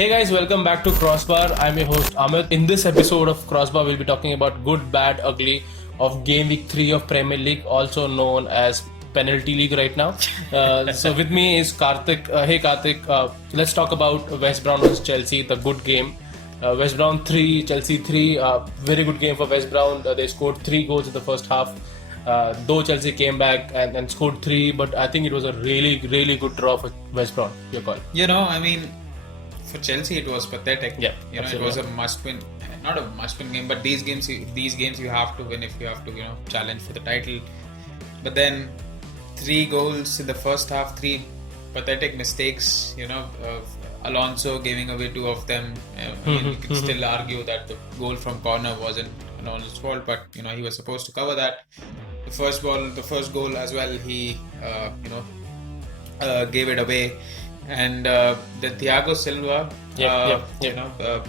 Hey guys, welcome back to Crossbar. I'm your host Amit. In this episode of Crossbar, we'll be talking about good, bad, ugly of Game Week 3 of Premier League, also known as Penalty League right now. So with me is Karthik. Hey Karthik, let's talk about West Brom versus Chelsea, the good game. West Brom 3, Chelsea 3. Very good game for West Brom. They scored 3 goals in the first half. Though Chelsea came back and scored 3, but I think it was a really good draw for West Brom. Your call. For Chelsea it was pathetic. Yeah, It was a must-win, not a must-win game, but these games you have to win if you have to, challenge for the title. But then 3 goals in the first half, 3 pathetic mistakes. Alonso giving away 2 of them. You can still argue that the goal from corner wasn't Alonso's fault, but he was supposed to cover that. The first goal as well, he gave it away. And the Thiago Silva,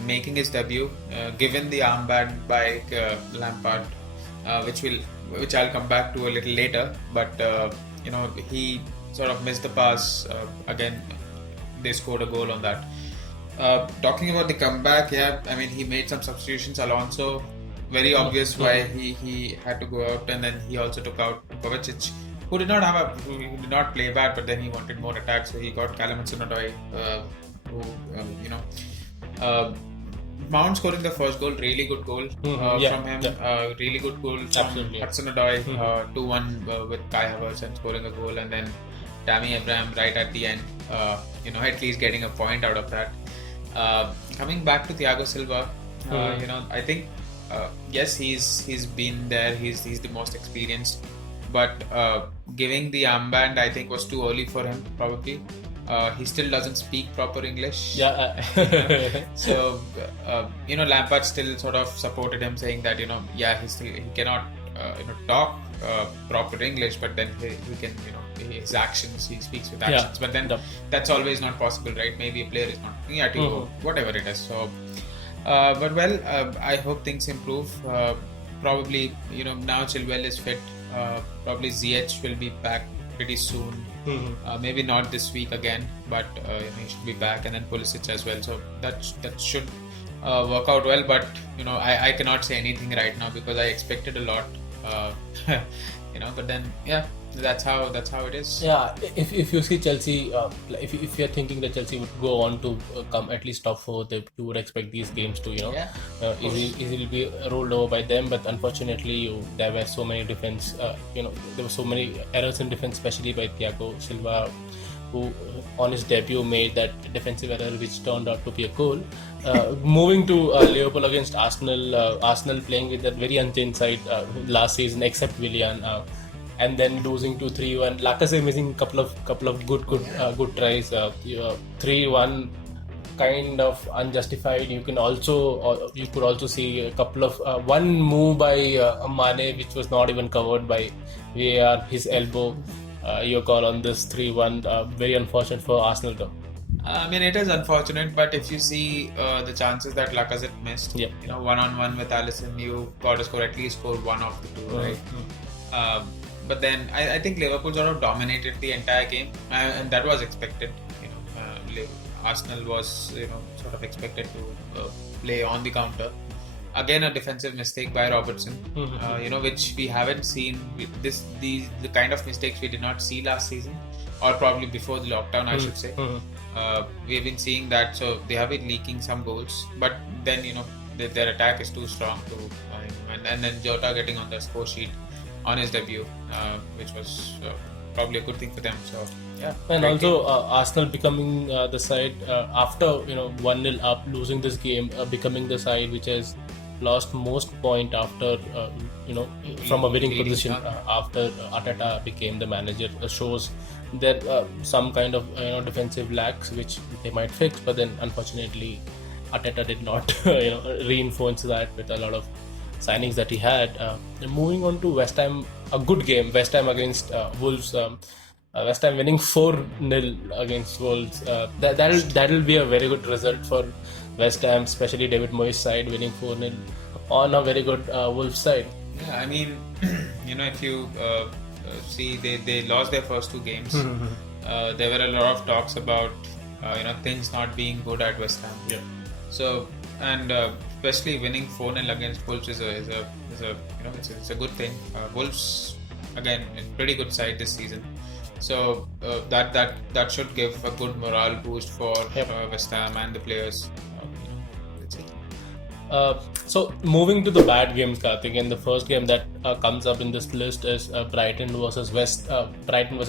making his debut, given the armband by Lampard, which I'll come back to a little later. But he sort of missed the pass again. They scored a goal on that. Talking about the comeback, he made some substitutions. Alonso, very obvious why he had to go out, and then he also took out Kovacic, who did not play bad, but then he wanted more attack, so he got Callum Hudson-Odoi, Mount scoring the first goal, really good goal from him. Really good goal from Hudson-Odoi, 2-1 with Kai Havertz and scoring a goal, and then Tammy Abraham right at the end, at least getting a point out of that. Coming back to Thiago Silva, I think yes, he's been there. He's the most experienced. But giving the armband, I think, was too early for him, probably. He still doesn't speak proper English. So, Lampard still sort of supported him, saying that, he cannot, talk proper English, but then he can, his actions, he speaks with actions. But then that's always not possible, right? Maybe a player is not looking at you, or whatever it is. So, I hope things improve. Probably, now Chilwell is fit. Probably Ziyech will be back pretty soon. Maybe not this week again, but he should be back, and then Pulisic as well. So that should work out well. But I cannot say anything right now because I expected a lot. But then that's how it is. Yeah, if you see Chelsea, if you're thinking that Chelsea would go on to come at least top 4, you would expect these games to easily be rolled over by them. But unfortunately, there were so many defense. There were so many errors in defense, especially by Thiago Silva, who on his debut made that defensive error which turned out to be a goal. Moving to Liverpool against Arsenal, Arsenal playing with that very unchanged side last season, except Willian. And then losing to 3-1. Lacazette missing couple of good tries. 3-1 kind of unjustified. You could also see a couple of one move by Mane which was not even covered by VAR. His elbow. Your call on this 3-1. Very unfortunate for Arsenal though. It is unfortunate, but if you see the chances that Lacazette missed, one-on-one with Alisson, you got to score one of the two, right? But then I think Liverpool sort of dominated the entire game, and that was expected. Arsenal was sort of expected to play on the counter. Again, a defensive mistake by Robertson, which we haven't seen. The kind of mistakes we did not see last season, or probably before the lockdown, I should say. We've been seeing that, so they have been leaking some goals. But then their attack is too strong and then Jota getting on the score sheet on his debut, which was probably a good thing for them. So and also Arsenal becoming the side after 1-0 up, losing this game, becoming the side which has lost most point after from a winning position after Arteta became the manager. Shows there some kind of defensive lacks which they might fix, but then unfortunately Arteta did not reinforce that with a lot of signings that he had. Moving on to West Ham, a good game. West Ham against Wolves. West Ham winning 4-0 against Wolves. That'll be a very good result for West Ham, especially David Moyes' side winning 4-0 on a very good Wolves side. Yeah, if you see, they lost their first 2 games. There were a lot of talks about things not being good at West Ham. Yeah. So and especially winning 4-0 against Wolves is a it's a good thing. Wolves again a pretty good side this season. So that should give a good morale boost for West Ham and the players. That's it. So moving to the bad games, Karthik, and the first game that comes up in this list is Brighton versus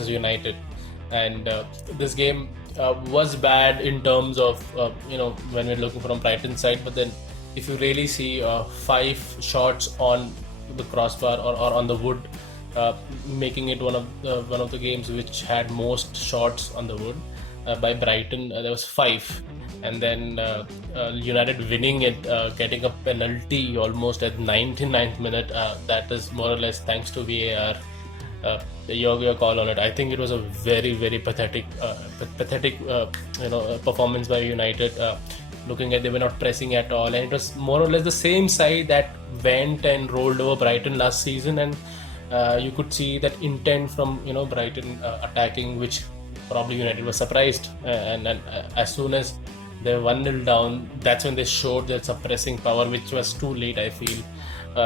United, and this game was bad in terms of when we're looking from Brighton side, but then if you really see 5 shots on the crossbar or on the wood. Making it one of the games which had most shots on the wood by Brighton. There was 5, and then United winning it, getting a penalty almost at 99th minute. That is more or less thanks to VAR. Your call on it. I think it was a very very pathetic performance by United. Looking at they were not pressing at all, and it was more or less the same side that went and rolled over Brighton last season, and you could see that intent from Brighton attacking, which probably United was surprised, and as soon as they were 1-0 down, that's when they showed their suppressing power, which was too late. I feel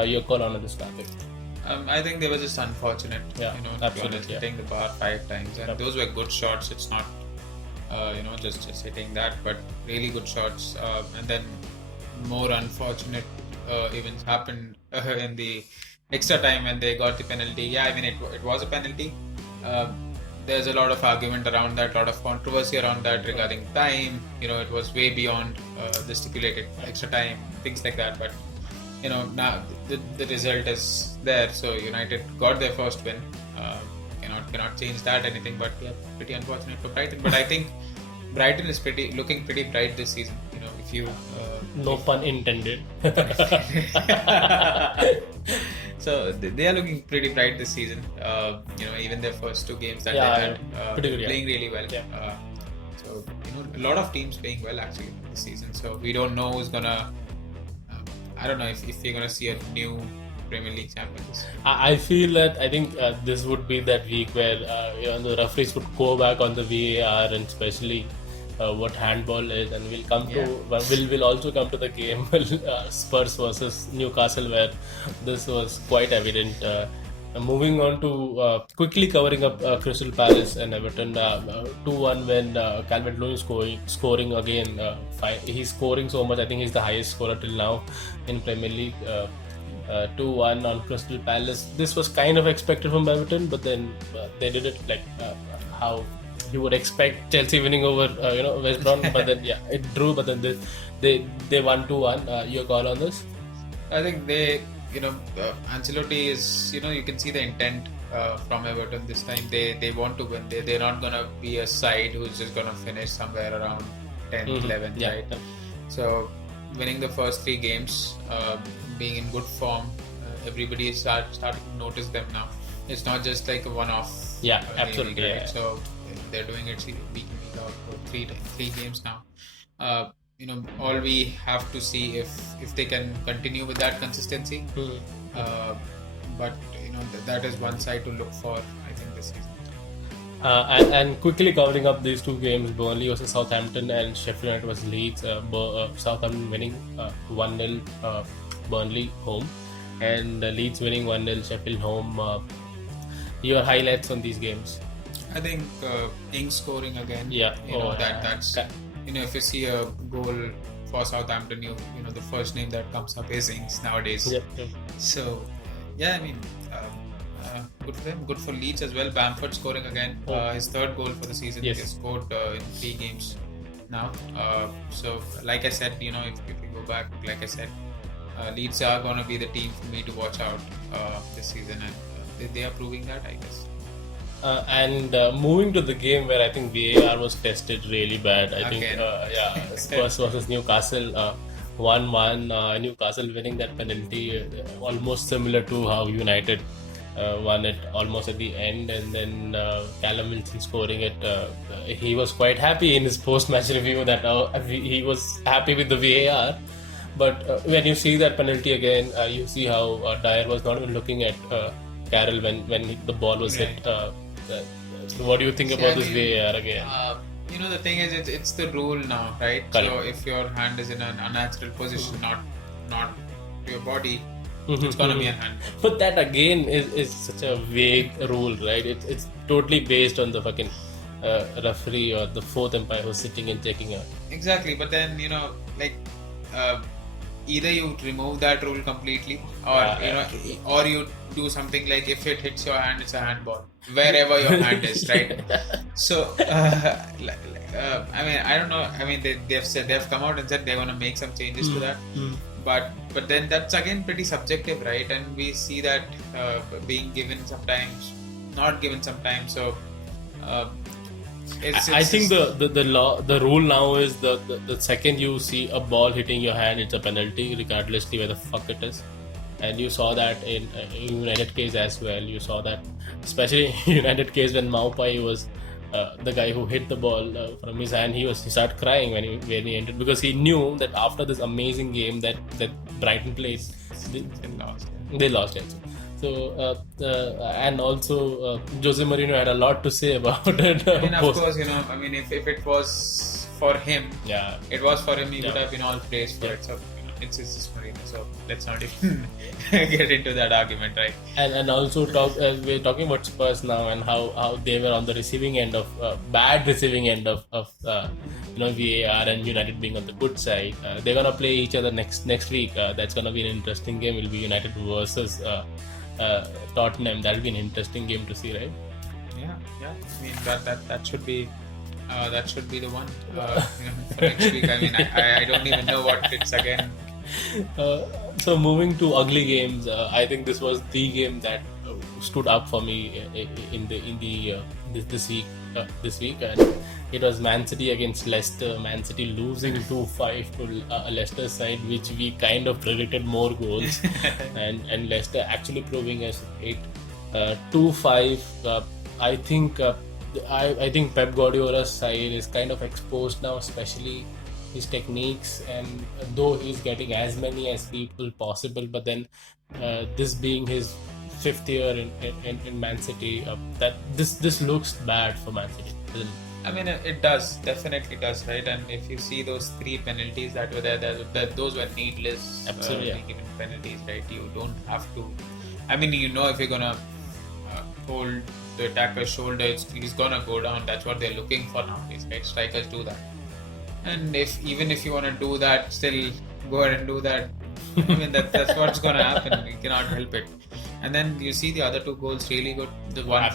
your call on this topic. I think they were just unfortunate. Yeah, absolutely. Hitting the bar 5 times, and those were good shots. It's not just hitting that, but really good shots. And then more unfortunate events happened in the extra time when they got the penalty. Yeah, I mean it was a penalty. There's a lot of argument around that, a lot of controversy around that regarding time. It was way beyond the stipulated extra time, things like that. But now the result is there. So United got their first win. Cannot change that anything. But yeah, pretty unfortunate for Brighton. But I think Brighton is looking pretty bright this season. If you no pun intended. So they are looking pretty bright this season. Even their first 2 games that they had, playing really well. Yeah. So a lot of teams playing well actually this season. So we don't know who's gonna. I don't know if we're gonna see a new Premier League champions. I feel that I think this would be that week where the referees would go back on the VAR, and especially what handball is, and we'll also come to the game Spurs versus Newcastle, where this was quite evident. Moving on to quickly covering up Crystal Palace and Everton, 2-1 when Calvert-Lewin scoring again. He's scoring so much. I think he's the highest scorer till now in Premier League. 2-1 on Crystal Palace. This was kind of expected from Everton, but then they did it like how you would expect Chelsea winning over West Brom. But then it drew. But then they won 2-1. Your call on this? I think they Ancelotti is you can see the intent from Everton this time. They want to win. They're not gonna be a side who's just gonna finish somewhere around 10th, 11th, right? So winning the first 3 games, being in good form, everybody is starting to notice them now. It's not just like a one-off. Yeah, absolutely. League, right? So they're doing it week in, week out for 3 games now. All we have to see if they can continue with that consistency. But that is one side to look for, I think, this season. And quickly covering up these 2 games, Burnley versus Southampton and Sheffield United versus Leeds. Southampton winning 1-0, Burnley home, and Leeds winning 1-0, Sheffield home. Your highlights on these games? I think Ings scoring again. Yeah. That's if you see a goal for Southampton, the first name that comes up is Ings nowadays. Yep. So I mean, good for them. Good for Leeds as well. Bamford scoring again. His 3rd goal for the season. Yes. He has scored in 3 games now. So like I said, if you go back, like I said, Leeds are going to be the team for me to watch out this season, and they are proving that, I guess. And moving to the game where I think VAR was tested really bad. I think Spurs versus Newcastle, 1-1. Newcastle winning that penalty, almost similar to how United won it almost at the end, and then Callum Wilson scoring it. He was quite happy in his post-match review that he was happy with the VAR. But when you see that penalty again, you see how Dyer was not even looking at Carroll when the ball was hit. What do you think about this VAR again? the thing is, it's the rule now, right? Correct. So if your hand is in an unnatural position, not to your body, it's gonna be a handball. But that again is such a vague rule, right? It's totally based on the fucking referee or the fourth umpire who's sitting and checking out. Exactly, but then either you remove that rule completely, or or you do something like if it hits your hand, it's a handball wherever your hand is, right? So I mean, I don't know. I mean, they've come out and said they're gonna make some changes to that. But then that's again pretty subjective, right? And we see that being given sometimes, not given sometimes. So I think the rule now is the second you see a ball hitting your hand, it's a penalty, regardlessly where the fuck it is. And you saw that in United case as well. You saw that, especially in United case when Maupai was the guy who hit the ball from his hand. He started crying when he entered, because he knew that after this amazing game that Brighton played, they lost it. So and also Jose Mourinho had a lot to say about it. I mean, of course, if it was for him, it was for him. He would have been all praised for it. So it's just Mourinho. So let's not even get into that argument, right? And also we're talking about Spurs now and how they were on the receiving end of bad receiving end of VAR, and United being on the good side. They're gonna play each other next week. That's gonna be an interesting game. It'll be United versus Tottenham. That'll be an interesting game to see, right? Yeah. I mean that should be the one for next week. I mean, I don't even know what it's again. So moving to ugly games, I think this was the game that stood up for me this week, and it was Man City against Leicester. Man City losing 2-5 to Leicester side, which we kind of predicted more goals, and Leicester actually proving us right. 2-5. I think Pep Guardiola's side is kind of exposed now, especially his techniques, and though he's getting as many as people possible, but then this being his 5th year in Man City, that this looks bad for Man City, isn't it? I mean, it definitely does, right? And if you see those 3 penalties that were there, those were needless. Absolutely, given penalties, right? You don't have to. I mean, if you're gonna hold the attacker's shoulder, he's gonna go down. That's what they're looking for nowadays, right? Strikers do that. And even if you want to do that, still go ahead and do that. I mean, that's what's going to happen. You cannot help it. And then you see the other 2 goals, really good. The one I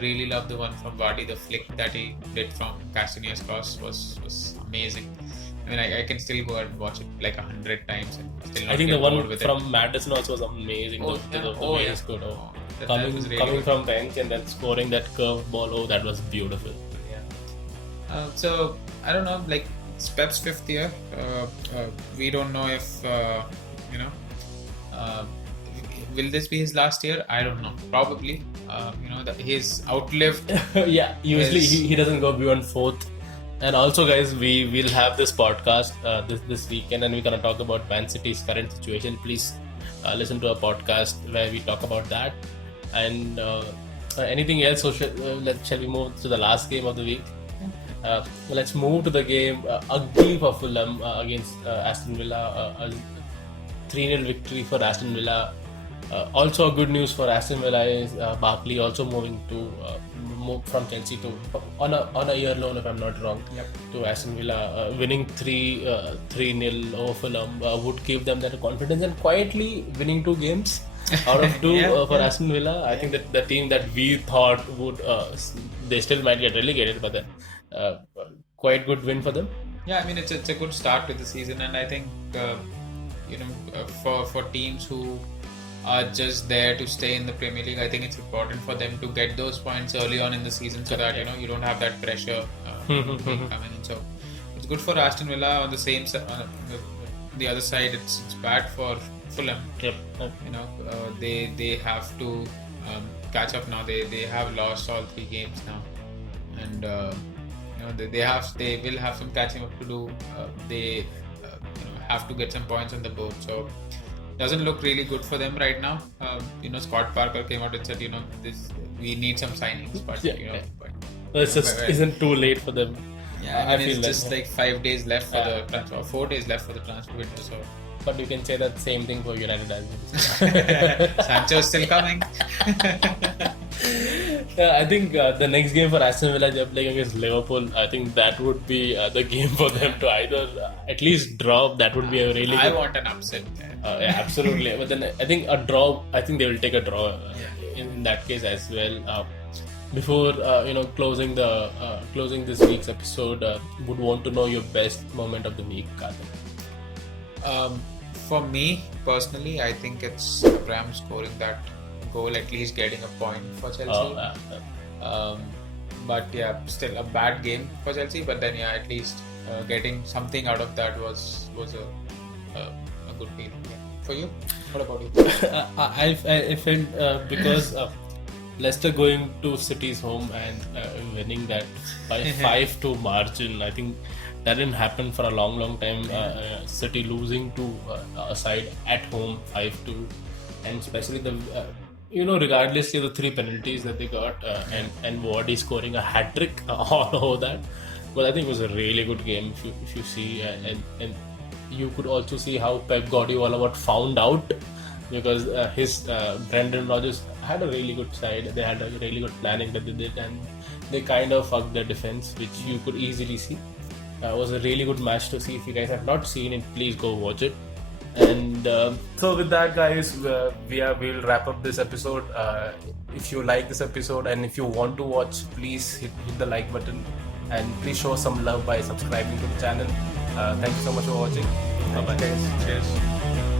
really love the one from Vardy. The flick that he did from Castaneda's cross was amazing. I mean, I can still go and watch it like 100 times and still not. I think get the one bored with from Maddison also was amazing. The way he scored. Coming from bench and then scoring that curved ball. That was beautiful. So I don't know, like it's Pep's 5th year. We don't know if will this be his last year? I don't know. Probably. That he's outlived. Yeah. Usually he doesn't go beyond 4th. And also, guys, we will have this podcast this weekend, and we're gonna talk about Man City's current situation. Please listen to our podcast where we talk about that. And anything else? So shall we move to the last game of the week? Let's move to the game. Ugly for Fulham against Aston Villa. 3-0 victory for Aston Villa. Also good news for Aston Villa is Barkley also moving to move from Chelsea to on a year loan, if I'm not wrong, to Aston Villa. Winning 3-0 over Fulham would give them that confidence, and quietly winning 2 games out of 2 for Aston Villa. I think that the team that we thought would they still might get relegated, but then quite good win for them. Yeah, I mean it's a good start to the season, and I think for teams who are just there to stay in the Premier League, I think it's important for them to get those points early on in the season, so that you don't have that pressure coming in. So it's good for Aston Villa. On the same the other side, it's bad for Fulham. They have to catch up now. They have lost all 3 games now, and they will have some catching up to do. They have to get some points on the board. So doesn't look really good for them right now. Scott Parker came out and said, we need some signings, but It's just isn't too late for them. Yeah, I feel it's just like 5 days left for the transfer, or 4 days left for the transfer window. So, but you can say that same thing for United as well. Sancho's still coming. I think the next game for Aston Villa, they're playing against Liverpool. I think that would be the game for them to either at least draw. That would be a really. I want an upset. Yeah, absolutely. But then I think a draw. I think they will take a draw in that case as well. Before closing this week's episode, would want to know your best moment of the week, Karthik. For me personally, I think it's Abraham scoring that goal, at least getting a point for Chelsea. But yeah, still a bad game for Chelsea. But then yeah, at least getting something out of that was a good deal. Yeah. For you, what about you? I felt because Leicester going to City's home and winning that by 5-2 margin. I think that didn't happen for a long time. City losing to a side at home 5-2, and especially the regardlessly of the 3 penalties that they got, and Vardy scoring a hat trick all over that. But I think it was a really good game if you see, and you could also see how Pep Guardiola got found out, because his Brendan Rodgers had a really good side. They had a really good planning that they did, and they kind of fucked their defense, which you could easily see. It was a really good match to see. If you guys have not seen it, please go watch it. And so with that, guys, we'll wrap up this episode. If you like this episode and if you want to watch, please hit the like button, and please show some love by subscribing to the channel. Thank you so much for watching. Bye bye, guys. Cheers.